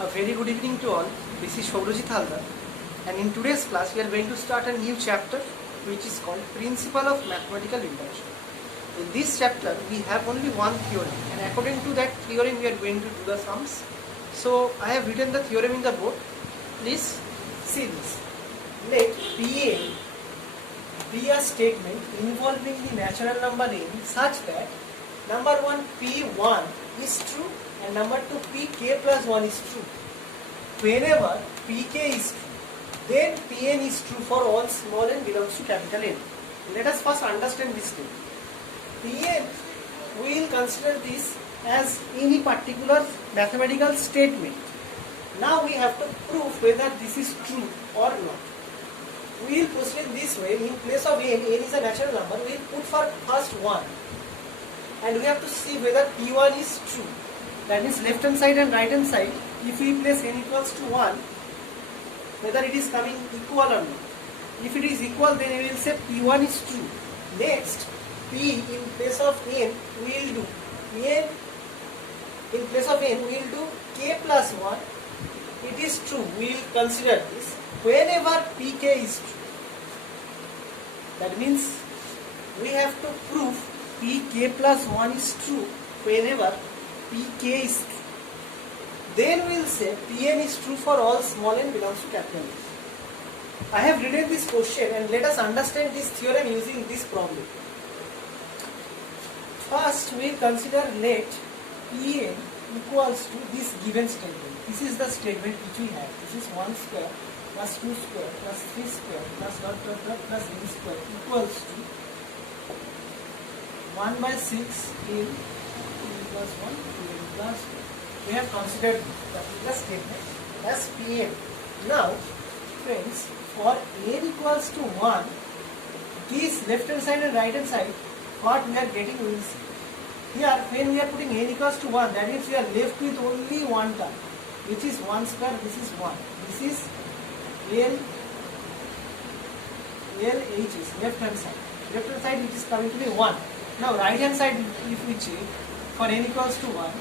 A very good evening to all. This is Shobrojit Haldar, and in today's class we are going to start a new chapter which is called Principle of Mathematical Induction. In this chapter we have only one theorem, and according to that theorem we are going to do the sums. So I have written the theorem in the board. Please see this. Let Pn be a statement involving the natural number n such that number 1 P1 is true and number 2 Pk plus 1 is true. Whenever Pk is true, then Pn is true for all small n belongs to capital N. Let us first understand this thing. Pn, we will consider this as any particular mathematical statement. Now we have to prove whether this is true or not. We will proceed this way. In place of n is a natural number, we will put for first 1. And we have to see whether P1 is true. That means left hand side and right hand side, if we place n equals to 1, whether it is coming equal or not. If it is equal, then we will say P1 is true. Next, P in place of n, we will do n in place of n, we will do k plus 1. It is true, we will consider this whenever Pk is true. That means we have to prove Pk plus 1 is true whenever Pk is true. Then we will say Pn is true for all small n belongs to capital N. I have written this question, and let us understand this theorem using this problem. First we consider let Pn equals to this given statement. This is the statement which we have. This is 1 square plus 2 square plus 3 square plus dot dot dot plus n square equals to 1 by 6 in plus 1 n plus 1. We have considered the statement as Pn. Now friends, for n equals to 1, this left hand side and right hand side, what we are getting we will see. Here when we are putting n equals to 1, that means we are left with only one term, which is 1 square. This is 1. This is LHS, left hand side. Left hand side it is coming to be 1. Now right hand side, if we check for n equals to 1,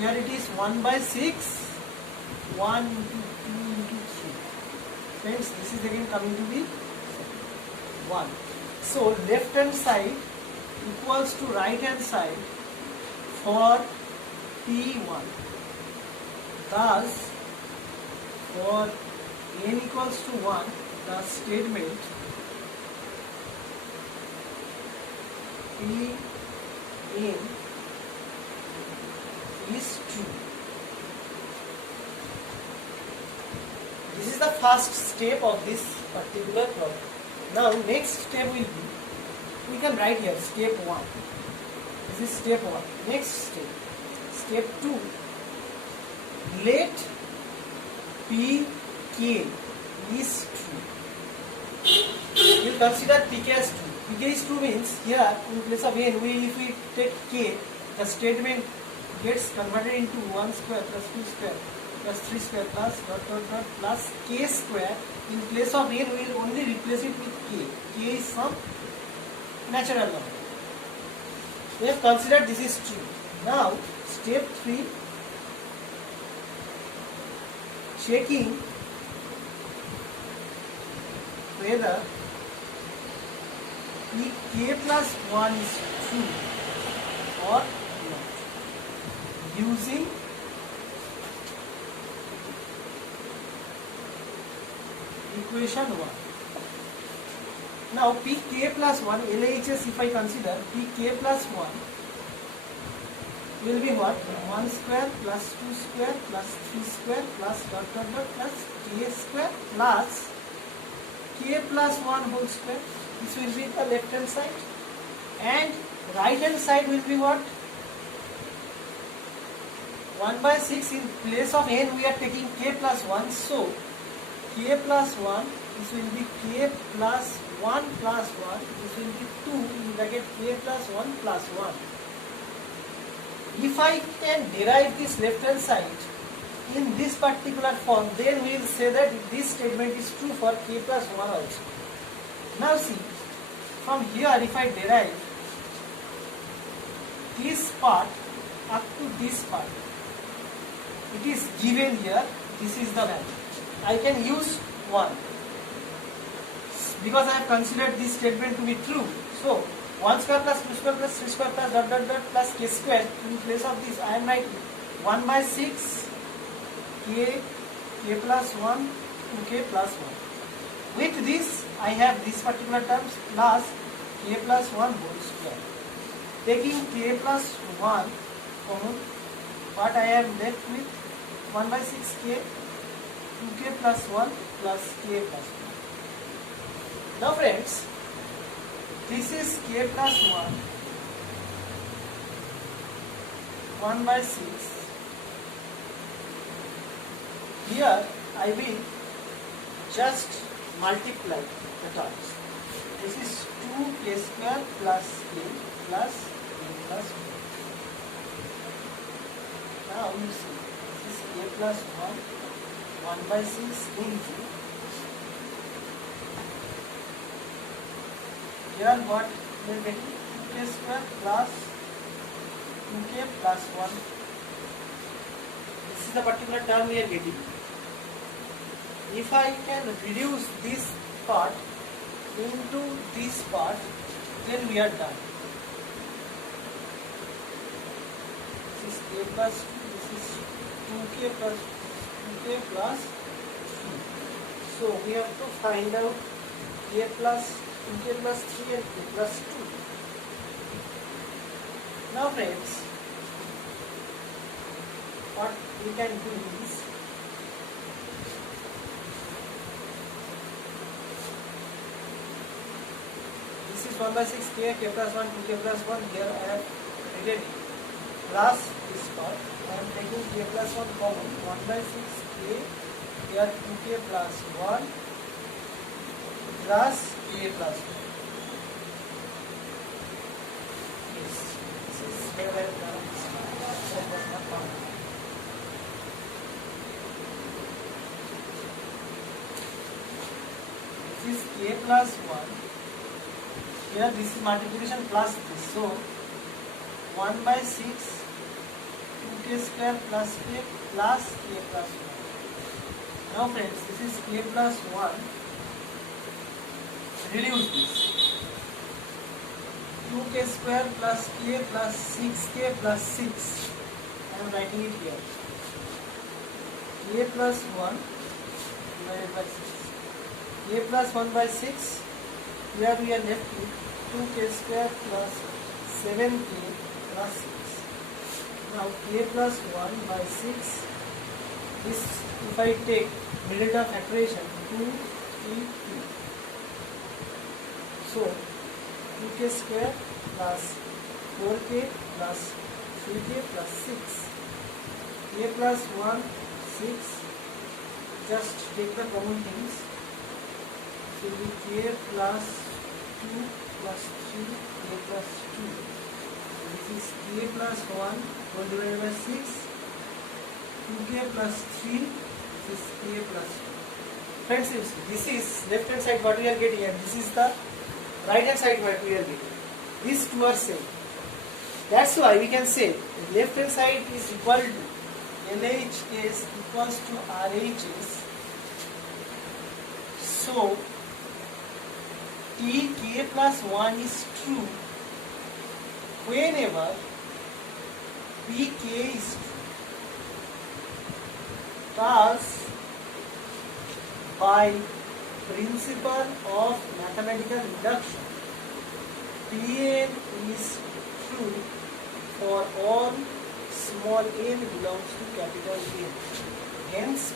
here it is 1 by 6, 1 into 2 into 3. Friends, this is again coming to be 1. So left hand side equals to right hand side for P1. Thus, for n equals to 1, the statement Pn is true. This is the first step of this particular problem. Now next step will be, we can write here step 1. This is step 1. Next step, step 2, let Pk is true. We will consider Pk as true. Pk is true means here in place of n, if we take k, the statement gets converted into 1 square plus 2 square plus 3 square plus dot dot dot plus k square. In place of n, we will only replace it with k. K is some natural number. We have considered this is true. Now step 3, checking whether Pk plus 1 is true or not using equation 1. Now Pk plus 1, LHS, if I consider Pk plus 1 will be what? 1 square plus 2 square plus 3 square plus dot dot dot plus k square plus k plus 1 whole square. This will be the left hand side, and right hand side will be what? 1 by 6. In place of n we are taking k plus 1, so k plus 1, this will be k plus 1 plus 1, this will be 2 in bracket k plus 1 plus 1. If I can derive this left hand side in this particular form, then we will say that this statement is true for k plus 1 also. Now see, from here if I derive this part up to this part, it is given here, this is the value. I can use 1 because I have considered this statement to be true. So 1 square plus 2 square plus 3 square plus dot dot dot plus k square. In place of this I am writing 1 by 6 k plus 1 2k plus 1. With this I have this particular terms plus k plus 1 whole square. Taking k plus 1 common, what I am left with 1 by 6 k 2k plus 1 plus k plus 1. Now friends, this is k plus 1 by 6. Here I will just multiply the terms. This is 2k square plus k plus 1. Now you see, this is k plus 1 by 6 into, here what we are getting, 2k square plus 2k plus 1. This is the particular term we are getting. If I can reduce this part into this part, then we are done. This is k plus 2, this is 2k plus 2. So we have to find out k plus 2k plus 3 and k plus 2. Now friends, what we can do is, this is 1 by 6 k plus 1 2k plus 1. Here I have written plus this part. I am taking k plus 1 common. 1 by 6 k, here 2k plus 1 plus k plus 1. Yes, this is where I have done this. That was not found. This is k plus 1. Here this is multiplication plus this. So 1 by 6 2k square plus k plus k plus 1. Now friends, this is k plus 1. Reduce this. 2k square plus k plus 6k plus 6. I am writing it here. K plus 1 divided by 6. K plus 1 by 6. Here we are left with 2k square plus 7k plus 6. Now k plus 1 by 6. This, if I take middle term factorization, 2, 3, 2. So 2k square plus 4k plus 3k plus 6. K plus 1, 6. Just take the common things. So k plus 2 plus 3, k plus 2. So this is k plus 1 whole divided by 6. 2k plus 3, this is k plus 2. Friends, this is left hand side what we are getting, and this is the right hand side what we are getting. These two are same. That's why we can say left hand side is equal to LHS equals to RHS. So k plus 1 is true whenever pk is true. Thus, by principle of mathematical induction, Pn is true for all small n belongs to capital N. Hence,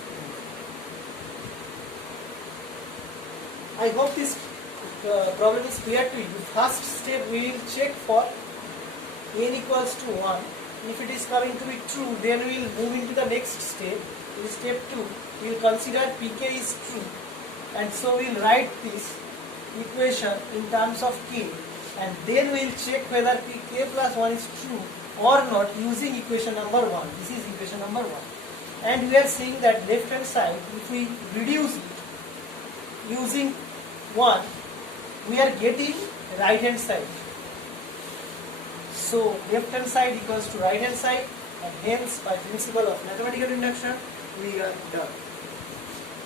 I hope this problem is clear to you. First step, we will check for n equals to 1. If it is coming to be true, then we will move into the next step. In step 2, we will consider pk is true, and so we will write this equation in terms of k, and then we will check whether pk plus 1 is true or not using equation number 1. This is equation number 1. And we are saying that left hand side, if we reduce it using 1, we are getting right hand side. So left hand side equals to right hand side. and hence by principle of mathematical induction we are done.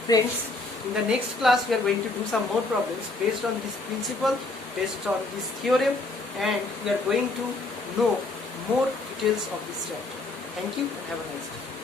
Friends, in the next class we are going to do some more problems based on this principle, based on this theorem, and we are going to know more details of this chapter. Thank you and have a nice day.